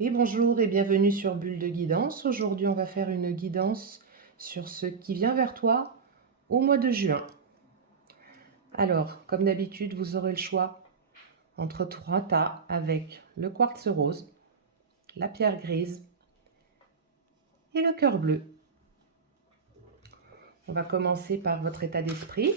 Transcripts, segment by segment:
Et bonjour et bienvenue sur Bulle de Guidance. Aujourd'hui, on va faire une guidance sur ce qui vient vers toi au mois de juin. Alors, comme d'habitude, vous aurez le choix entre 3 tas avec le quartz rose, la pierre grise et le cœur bleu. On va commencer par votre état d'esprit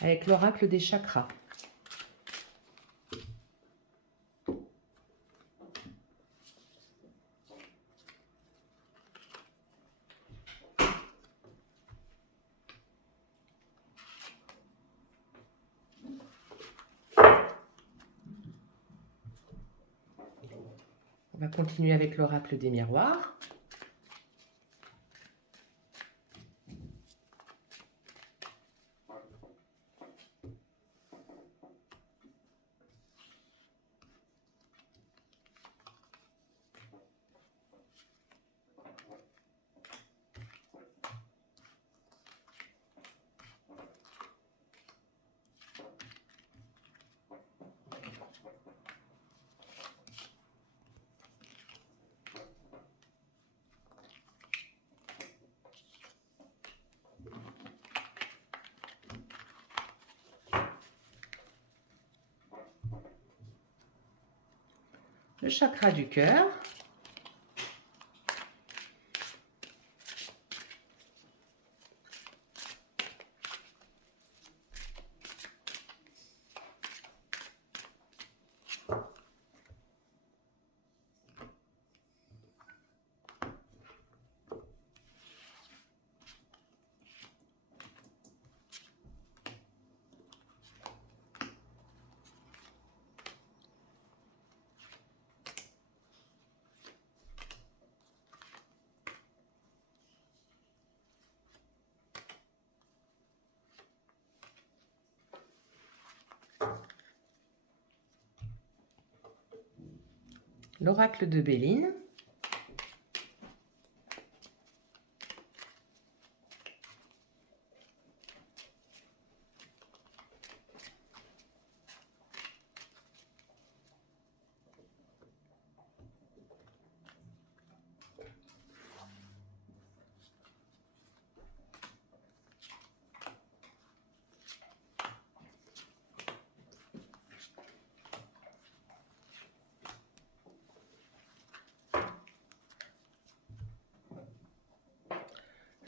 avec l'oracle des chakras. On va continuer avec l'oracle des miroirs. Le chakra du cœur. L'oracle de Béline.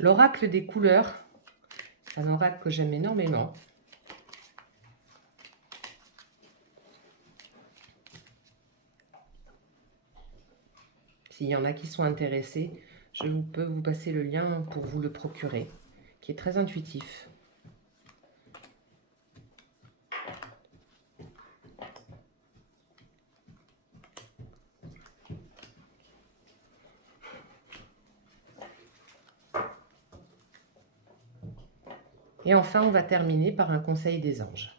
L'oracle des couleurs, c'est un oracle que j'aime énormément. S'il y en a qui sont intéressés, peux vous passer le lien pour vous le procurer, qui est très intuitif. Et enfin, on va terminer par un conseil des anges.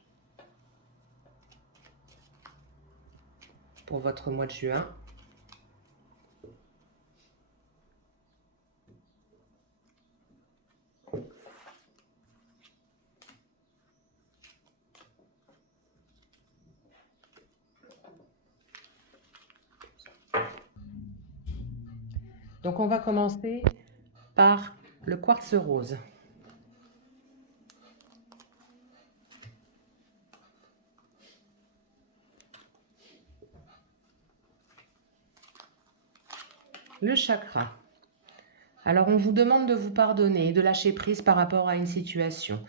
Pour votre mois de juin. Donc on va commencer par le quartz rose. Le chakra. Alors on vous demande de vous pardonner, de lâcher prise par rapport à une situation.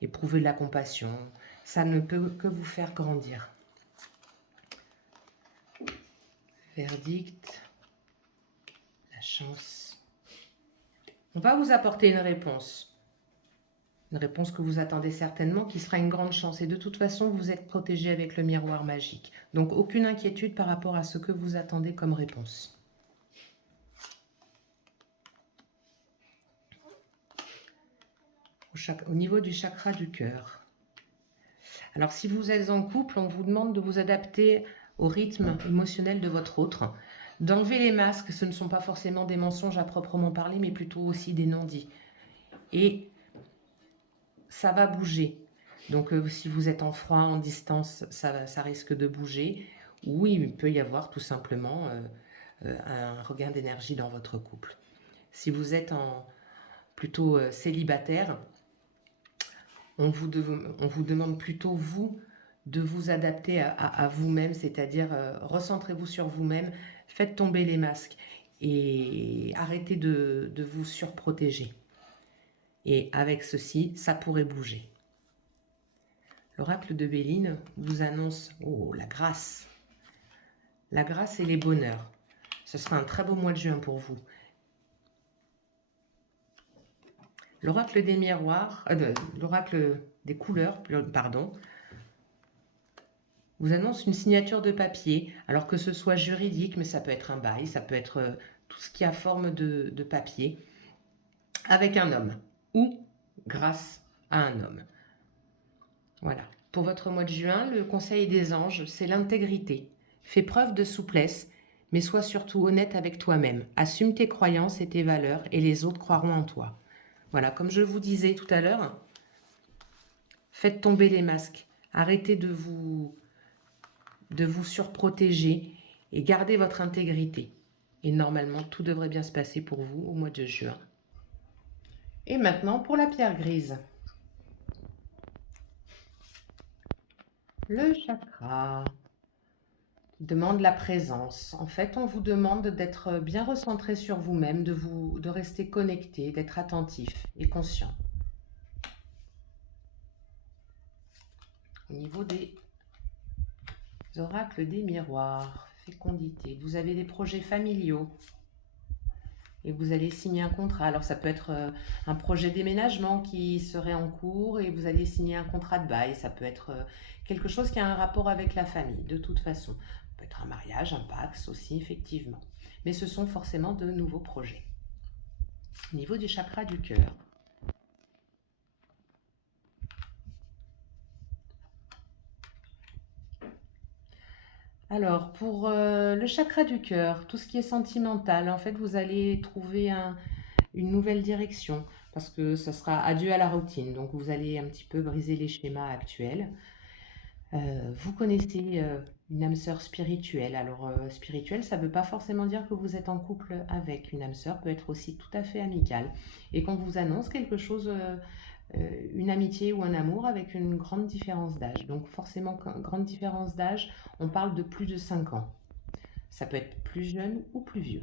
Éprouver de la compassion, ça ne peut que vous faire grandir. Verdict, la chance. On va vous apporter une réponse que vous attendez certainement, qui sera une grande chance. Et de toute façon, vous êtes protégé avec le miroir magique. Donc aucune inquiétude par rapport à ce que vous attendez comme réponse. Au niveau du chakra du cœur. Alors si vous êtes en couple, on vous demande de vous adapter au rythme émotionnel de votre autre, d'enlever les masques. Ce ne sont pas forcément des mensonges à proprement parler, mais plutôt aussi des non-dits. Et ça va bouger. Donc si vous êtes en froid, en distance, ça risque de bouger. Ou il peut y avoir tout simplement un regain d'énergie dans votre couple. Si vous êtes plutôt célibataire, on vous demande plutôt, vous, de vous adapter à vous-même, c'est-à-dire recentrez-vous sur vous-même, faites tomber les masques et arrêtez de vous surprotéger. Et avec ceci, ça pourrait bouger. L'oracle de Béline vous annonce la grâce. La grâce et les bonheurs. Ce sera un très beau mois de juin pour vous. L'oracle des miroirs, l'oracle des couleurs, pardon, vous annonce une signature de papier, alors que ce soit juridique, mais ça peut être un bail, ça peut être tout ce qui a forme de papier, avec un homme, ou grâce à un homme. Voilà. Pour votre mois de juin, le conseil des anges, c'est l'intégrité. Fais preuve de souplesse, mais sois surtout honnête avec toi-même. Assume tes croyances et tes valeurs, et les autres croiront en toi. Voilà, comme je vous disais tout à l'heure, faites tomber les masques. Arrêtez de vous surprotéger et gardez votre intégrité. Et normalement, tout devrait bien se passer pour vous au mois de juin. Et maintenant, pour la pierre grise. Le chakra qui demande la présence. En fait, on vous demande d'être bien recentré sur vous-même, de rester connecté, d'être attentif et conscient. Au niveau des oracles des miroirs, fécondité, vous avez des projets familiaux et vous allez signer un contrat. Alors ça peut être un projet déménagement qui serait en cours et vous allez signer un contrat de bail. Ça peut être quelque chose qui a un rapport avec la famille, de toute façon. Ça peut être un mariage, un Pacs aussi, effectivement. Mais ce sont forcément de nouveaux projets. Au niveau du chakra du cœur. Alors, pour le chakra du cœur, tout ce qui est sentimental, en fait, vous allez trouver une nouvelle direction parce que ça sera adieu à la routine. Donc, vous allez un petit peu briser les schémas actuels. Vous connaissez une âme sœur spirituelle. Alors, spirituelle, ça ne veut pas forcément dire que vous êtes en couple avec. Une âme sœur peut être aussi tout à fait amicale. Et qu'on vous annonce quelque chose, une amitié ou un amour avec une grande différence d'âge. Donc, forcément, grande différence d'âge, on parle de plus de 5 ans. Ça peut être plus jeune ou plus vieux.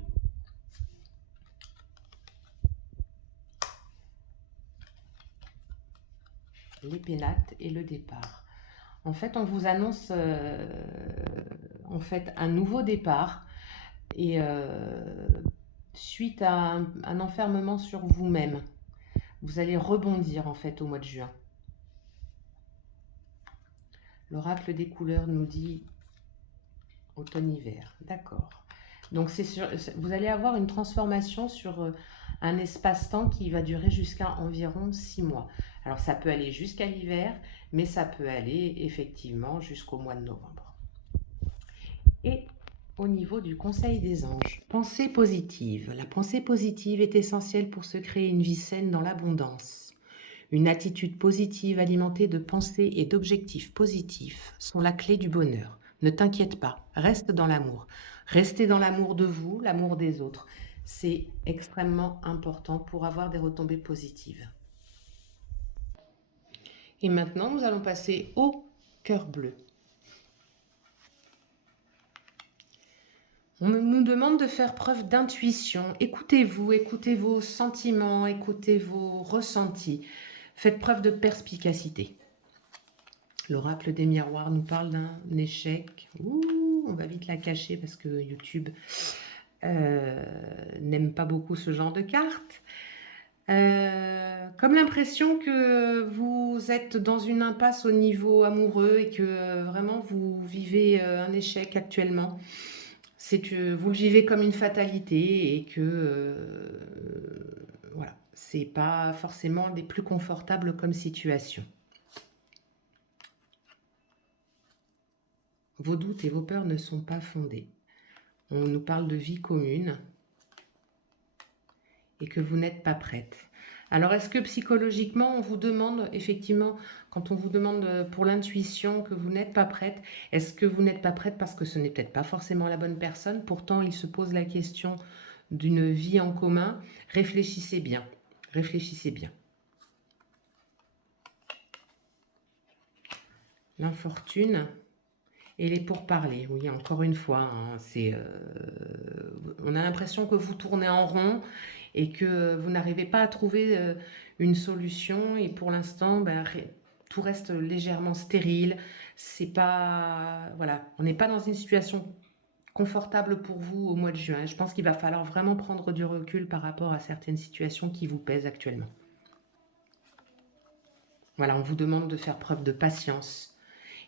Les pénates et le départ. En fait, on vous annonce un nouveau départ et suite à un enfermement sur vous-même, vous allez rebondir en fait au mois de juin. L'oracle des couleurs nous dit automne-hiver, d'accord. Donc vous allez avoir une transformation sur un espace-temps qui va durer jusqu'à environ 6 mois. Alors ça peut aller jusqu'à l'hiver, mais ça peut aller effectivement jusqu'au mois de novembre. Et au niveau du conseil des anges, pensée positive. La pensée positive est essentielle pour se créer une vie saine dans l'abondance. Une attitude positive alimentée de pensées et d'objectifs positifs sont la clé du bonheur. Ne t'inquiète pas, reste dans l'amour. Restez dans l'amour de vous, l'amour des autres. C'est extrêmement important pour avoir des retombées positives. Et maintenant, nous allons passer au cœur bleu. On nous demande de faire preuve d'intuition. Écoutez-vous, écoutez vos sentiments, écoutez vos ressentis. Faites preuve de perspicacité. L'oracle des miroirs nous parle d'un échec. Ouh, on va vite la cacher parce que YouTube n'aime pas beaucoup ce genre de cartes. Comme l'impression que vous êtes dans une impasse au niveau amoureux et que vraiment vous vivez un échec actuellement. Vous le vivez comme une fatalité et que voilà, c'est pas forcément des plus confortables comme situation. Vos doutes et vos peurs ne sont pas fondés. On nous parle de vie commune et que vous n'êtes pas prête. Alors, est-ce que psychologiquement, on vous demande, effectivement, quand on vous demande pour l'intuition que vous n'êtes pas prête, est-ce que vous n'êtes pas prête parce que ce n'est peut-être pas forcément la bonne personne? Pourtant, il se pose la question d'une vie en commun. Réfléchissez bien. Réfléchissez bien. L'infortune et les pourparlers. Oui, encore une fois, hein, on a l'impression que vous tournez en rond et que vous n'arrivez pas à trouver une solution. Et pour l'instant, ben, tout reste légèrement stérile. C'est pas, voilà, on n'est pas dans une situation confortable pour vous au mois de juin. Je pense qu'il va falloir vraiment prendre du recul par rapport à certaines situations qui vous pèsent actuellement. Voilà, on vous demande de faire preuve de patience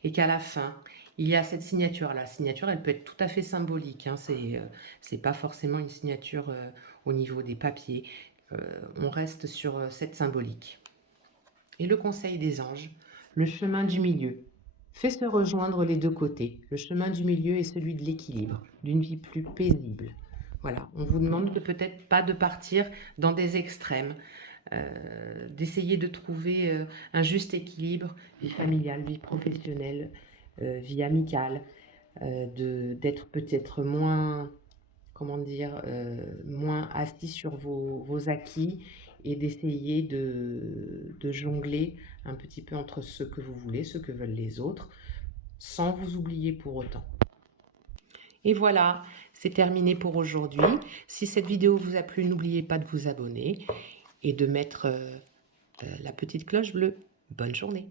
et qu'à la fin, il y a cette signature. La signature, elle peut être tout à fait symbolique. Hein. C'est pas forcément une signature au niveau des papiers. On reste sur cette symbolique. Et le conseil des anges, le chemin du milieu. Fait se rejoindre les deux côtés. Le chemin du milieu est celui de l'équilibre, d'une vie plus paisible. Voilà, on vous demande de peut-être pas de partir dans des extrêmes, d'essayer de trouver un juste équilibre, vie familiale, vie professionnelle, vie amicale, d'être peut-être moins, comment dire, moins assis sur vos acquis et d'essayer de jongler un petit peu entre ce que vous voulez, ce que veulent les autres, sans vous oublier pour autant. Et voilà, c'est terminé pour aujourd'hui. Si cette vidéo vous a plu, n'oubliez pas de vous abonner et de mettre la petite cloche bleue. Bonne journée.